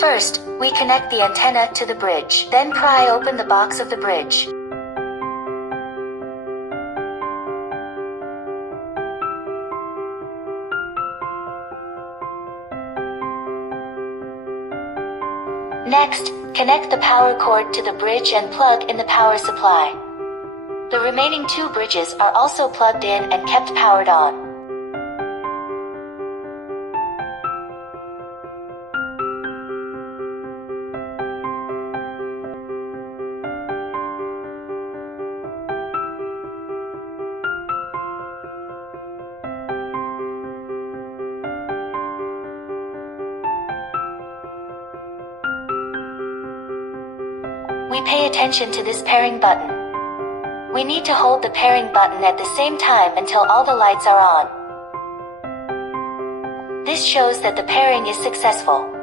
First, we connect the antenna to the bridge. Then pry open the box of the bridge. Next, connect the power cord to the bridge and plug in the power supply. The remaining 2 bridges are also plugged in and kept powered on. We pay attention to this pairing button. We need to hold the pairing button at the same time until all the lights are on. This shows that the pairing is successful.